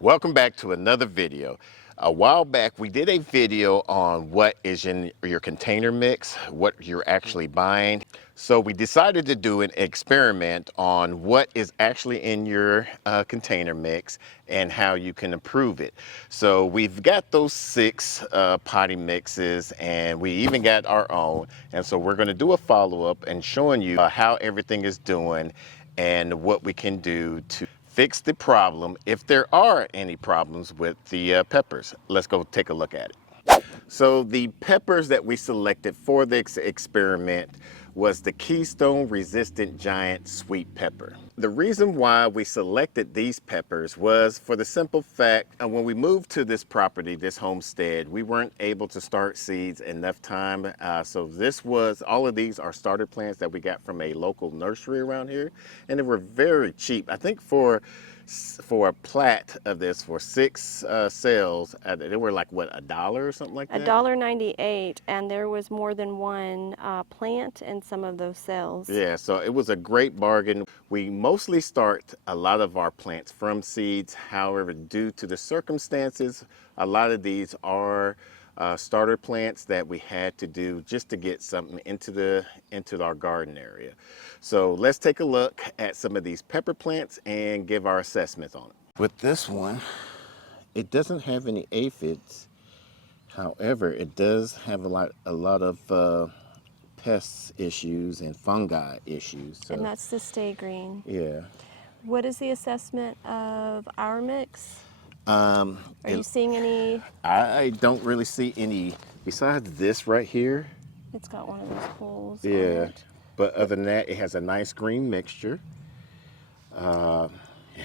Welcome back to another video. A while back we did a video on what is in your container mix, what you're actually buying. So we decided to do an experiment on what is actually in your container mix and how you can improve it. So we've got those 6 potty mixes, and we even got our own. And so we're going to do a follow-up and showing you how everything is doing and what we can do to fix the problem if there are any problems with the peppers. Let's go take a look at it. So the peppers that we selected for this experiment was the Keystone Resistant Giant Sweet Pepper. The reason why we selected these peppers was for the simple fact when we moved to this property, this homestead, we weren't able to start seeds enough time. So all of these are starter plants that we got from a local nursery around here, and they were very cheap. I think for a plat of this, for 6 cells, they were like what, $1 or something like that? $1.98, and there was more than one plant in some of those cells. Yeah, so it was a great bargain. We mostly start a lot of our plants from seeds. However, due to the circumstances, a lot of these are starter plants that we had to do just to get something into our garden area. So let's take a look at some of these pepper plants and give our assessments on it. With this one, it doesn't have any aphids. However, it does have a lot of pests issues and fungi issues. So, and that's the stay green. Yeah. What is the assessment of our mix? Are you seeing any? I don't really see any besides this right here. It's got one of those holes. Yeah. But other than that, it has a nice green mixture. It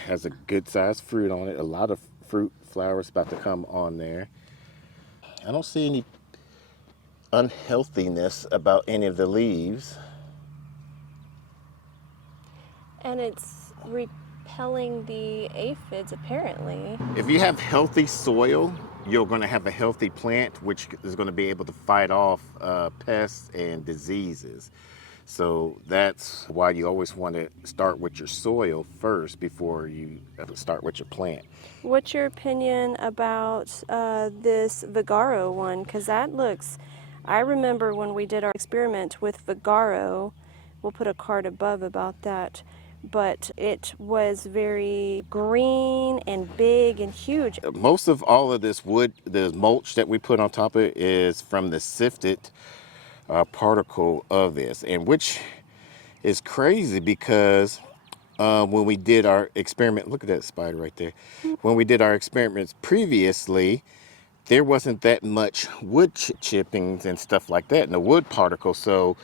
has a good sized fruit on it. A lot of fruit flowers about to come on there. I don't see any unhealthiness about any of the leaves. And it's repelling the aphids, apparently. If you have healthy soil, you're going to have a healthy plant, which is going to be able to fight off pests and diseases. So that's why you always want to start with your soil first before you start with your plant. What's your opinion about this Vigaro one? Because that looks, I remember when we did our experiment with Vigaro, we'll put a card above about that, but it was very green and big and huge. Most of all of this wood, the mulch that we put on top of it, is from the sifted particle of this, and which is crazy because when we did our experiment, look at that spider right there. When we did our experiments previously, there wasn't that much wood chippings and stuff like that in the wood particle. So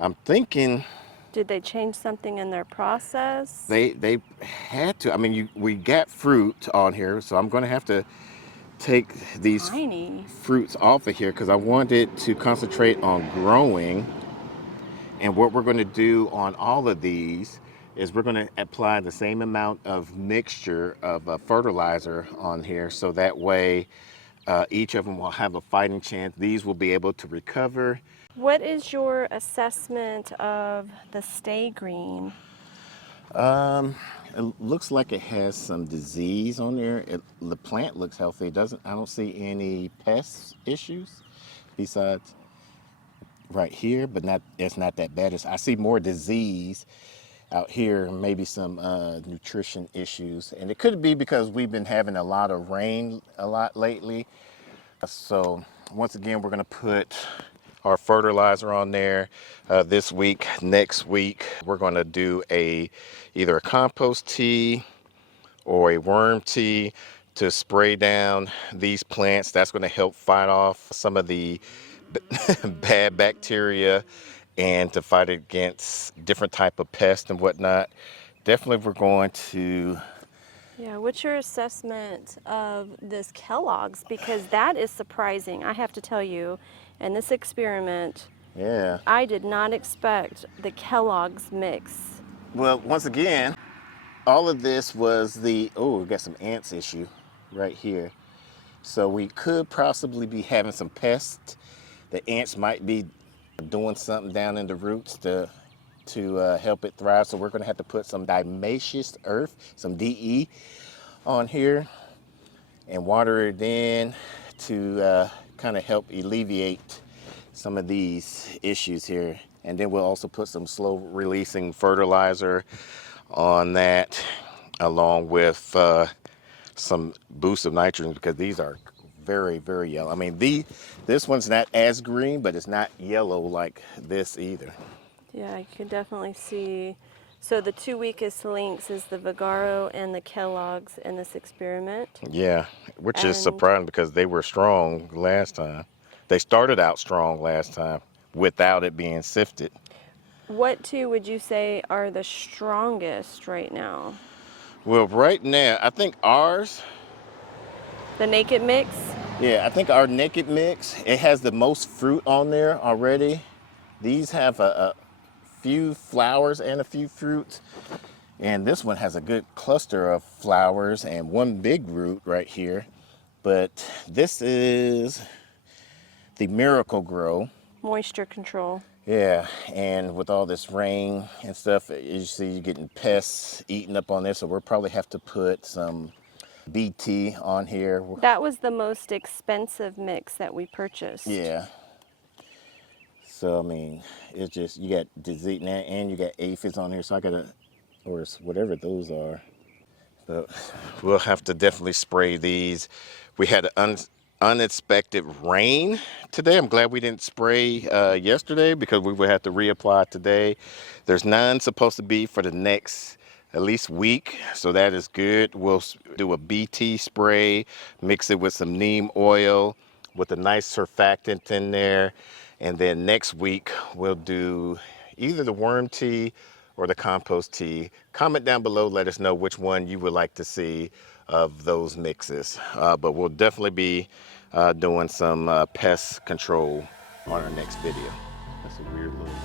I'm thinking, did they change something in their process? They had to. I mean, we got fruit on here, so I'm going to have to take these fruits off of here because I wanted to concentrate on growing. And what we're going to do on all of these is we're going to apply the same amount of mixture of fertilizer on here, so that way each of them will have a fighting chance. These will be able to recover. What is your assessment of the stay green? It looks like it has some disease on there. The plant looks healthy. I don't see any pest issues besides right here, but it's not that bad. I see more disease out here, maybe some nutrition issues. And it could be because we've been having a lot of rain a lot lately. So once again, we're gonna put our fertilizer on there this week. Next week, we're gonna do either a compost tea or a worm tea to spray down these plants. That's gonna help fight off some of the bad bacteria and to fight against different type of pests and whatnot. Definitely we're going to... Yeah, what's your assessment of this Kellogg's? Because that is surprising, I have to tell you. In this experiment, yeah, I did not expect the Kellogg's mix. Well, once again, all of this was we got some ants issue right here. So we could possibly be having some pests. The ants might be doing something down in the roots to help it thrive. So we're going to have to put some diatomaceous earth, some DE on here. and water it in to kind of help alleviate some of these issues here. And then we'll also put some slow releasing fertilizer on that, along with some boost of nitrogen, because these are very, very yellow. I mean, this one's not as green, but it's not yellow like this either. Yeah, I could definitely see. So the two weakest links is the Vigaro and the Kellogg's in this experiment. Yeah, which is And surprising because they were strong last time. They started out strong last time without it being sifted. what two would you say are the strongest right now? Well, right now, I think ours, The Naked mix? yeah, I think our Naked mix, it has the most fruit on there already. These have a few flowers and a few fruits. And this one has a good cluster of flowers and one big root right here. But this is the Miracle Grow. Moisture control. Yeah, and with all this rain and stuff, you see you're getting pests eating up on this, so we'll probably have to put some BT on here. That was the most expensive mix that we purchased. Yeah. So, I mean, it's just, you got disease and you got aphids on here, so I gotta, or whatever those are. But we'll have to definitely spray these. We had an unexpected rain today. I'm glad we didn't spray yesterday, because we would have to reapply today. There's none supposed to be for the next at least week, so that is good. We'll do a BT spray, mix it with some neem oil with a nice surfactant in there, and then next week we'll do either the worm tea or the compost tea. Comment down below, let us know which one you would like to see of those mixes. But we'll definitely be doing some pest control on our next video. That's a weird little mix.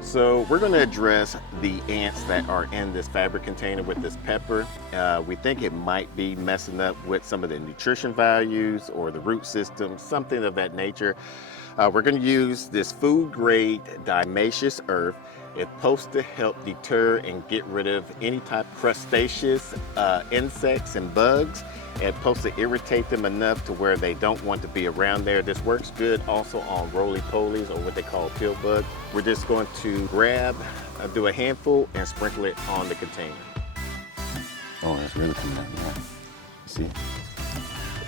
So we're going to address the ants that are in this fabric container with this pepper. We think it might be messing up with some of the nutrition values or the root system, something of that nature. We're going to use this food grade diatomaceous earth. It's supposed to help deter and get rid of any type of crustaceous insects and bugs. And it's supposed to irritate them enough to where they don't want to be around there. This works good also on roly-polies, or what they call pill bugs. We're just going to do a handful and sprinkle it on the container. Oh, it's really coming out now. See?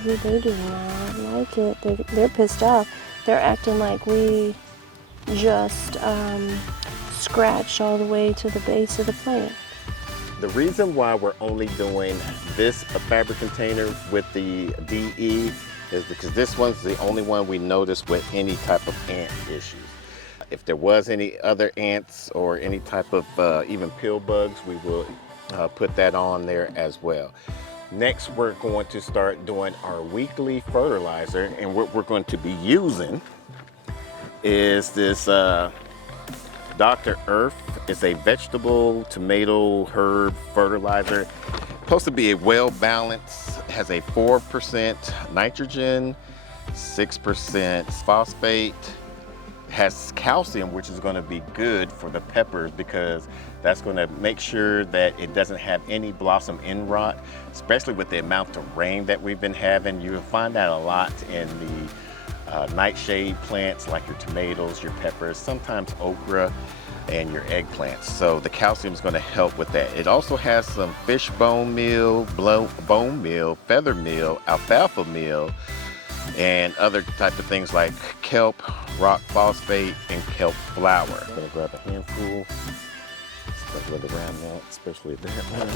They do not like it. They're pissed off. They're acting like we just scratched all the way to the base of the plant. The reason why we're only doing this fabric container with the DE is because this one's the only one we noticed with any type of ant issues. If there was any other ants or any type of even pill bugs, we will put that on there as well. Next, we're going to start doing our weekly fertilizer, and what we're going to be using is this Dr. Earth. It's a vegetable, tomato, herb fertilizer. Supposed to be a well-balanced, has a 4% nitrogen, 6% phosphate, has calcium, which is going to be good for the peppers, because that's going to make sure that it doesn't have any blossom end rot, especially with the amount of rain that we've been having. You'll find that a lot in the nightshade plants like your tomatoes, your peppers, sometimes okra, and your eggplants. So the calcium is going to help with that. It also has some fish bone meal, bone meal, feather meal, alfalfa meal, and other type of things like kelp, rock phosphate, and kelp flour. I'm going to grab a handful, sprinkle it around that, especially that one.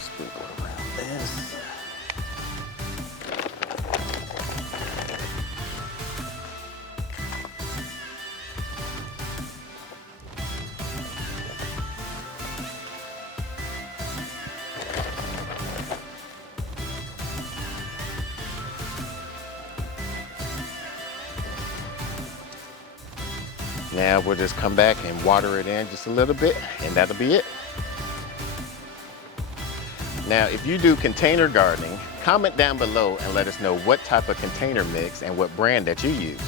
Sprinkle around this. Now we'll just come back and water it in just a little bit, and that'll be it. Now, if you do container gardening, comment down below and let us know what type of container mix and what brand that you use.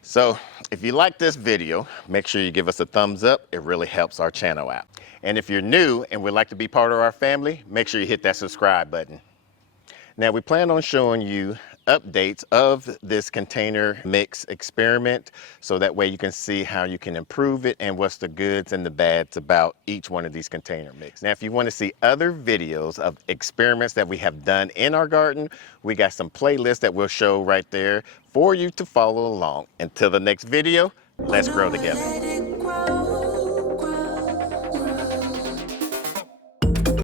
So if you like this video, make sure you give us a thumbs up. It really helps our channel out. And if you're new and would like to be part of our family, make sure you hit that subscribe button. Now we plan on showing you updates of this container mix experiment, so that way you can see how you can improve it and what's the goods and the bads about each one of these container mix. Now if you want to see other videos of experiments that we have done in our garden, we got some playlists that we'll show right there for you to follow along. Until the next video, let's grow together.